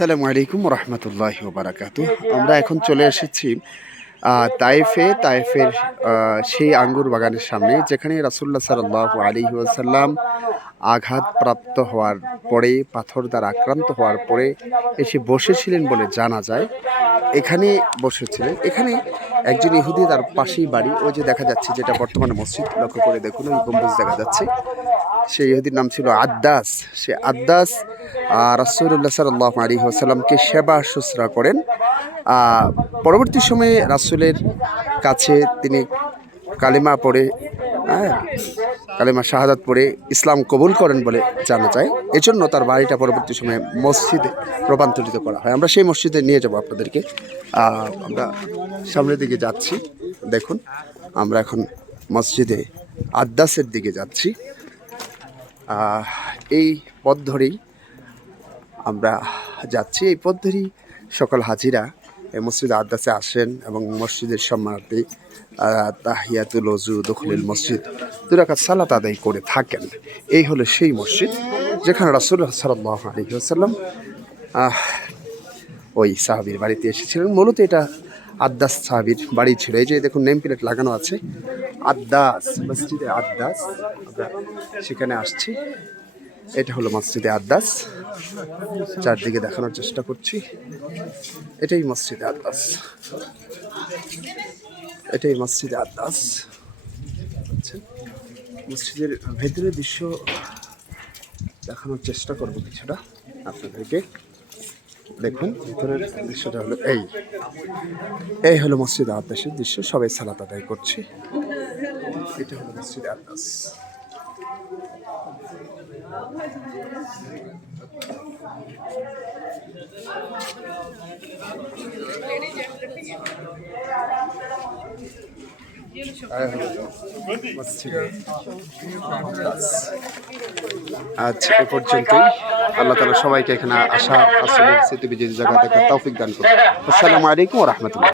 আসসালামু আলাইকুম রহমতুল্লাহি ওয়া বারাকাতুহু। আমরা এখন চলে এসেছি তায়েফের সেই আঙ্গুর বাগানের সামনে, যেখানে রাসূলুল্লাহ সাল্লাল্লাহু আলাইহি ওয়াসাল্লাম আঘাতপ্রাপ্ত হওয়ার পরে, পাথর দ্বারা আক্রান্ত হওয়ার পরে এসে বসেছিলেন বলে জানা যায়। এখানে বসেছিলেন। এখানে একজন ইহুদি, তার পাশেই বাড়ি, ওই যে দেখা যাচ্ছে যেটা বর্তমানে মসজিদ, লক্ষ্য করে দেখুন ওই গম্বুজ দেখা যাচ্ছে। সেই ইহুদির নাম ছিল আদ্দাস। সে আদ্দাস রাসূলুল্লাহ সাল্লাল্লাহু আলাইহি ওয়াসাল্লামকে সেবা শুশ্রূষা করেন। পরবর্তী সময়ে রাসূলের কাছে তিনি কালিমা পড়ে, কালিমা শাহাদাত পড়ে ইসলাম কবুল করেন বলে জানা যায়। এজন্য তার বাড়িটা পরবর্তী সময়ে মসজিদে রূপান্তরিত করা হয়। আমরা সেই মসজিদে নিয়ে যাব আপনাদেরকে। আমরা সামনের দিকে যাচ্ছি। দেখুন, আমরা এখন মসজিদে আদ্দাসের দিকে যাচ্ছি। এই পথ ধরেই আমরা যাচ্ছি। এই পথ ধরেই সকল হাজিরা এই মসজিদে আদ্দাসে আসেন এবং মসজিদের সম্মানার্থে তাহিয়াতুল ওযু, দুখুলুল মসজিদ, 2 রাকাত সালাত আদায় করে থাকেন। এই হলো সেই মসজিদ যেখানে রাসূলুল্লাহ সাল্লাল্লাহু আলাইহি ওয়াসাল্লাম ওই সাহাবীর বাড়িতে এসেছিলেন। মূলত এটা আদ্দাস সাহাবীর বাড়ি ছিল। এই যে দেখুন, নেম প্লেট লাগানো আছে আদ্দাস, মসজিদে আদ্দাস। আমরা সেখানে আসছি। এটা হলো মসজিদে আদ্দাস। চারদিকে দেখানোর চেষ্টা করছি। এটাই মসজিদে আদ্দাস, এটাই মসজিদে আদ্দাস। মসজিদের ভেতরের দৃশ্য দেখানোর চেষ্টা করব কিছুটা আপনাদেরকে। দেখুন, ভিতরের দৃশ্যটা হলো এই হলো মসজিদে আদ্দাসের দৃশ্য। সবাই সালাত আদায় করছে। এটা হলো মসজিদে আদ্দাস। আচ্ছা, এ পর্যন্তই। আল্লাহ তাআলা সবাইকে এখানে আসা, আসলে স্মৃতি বিজয়ী জায়গা দেখার তৌফিক দান করুন। আসসালামু আলাইকুম ওয়া রাহমাতুল্লাহ।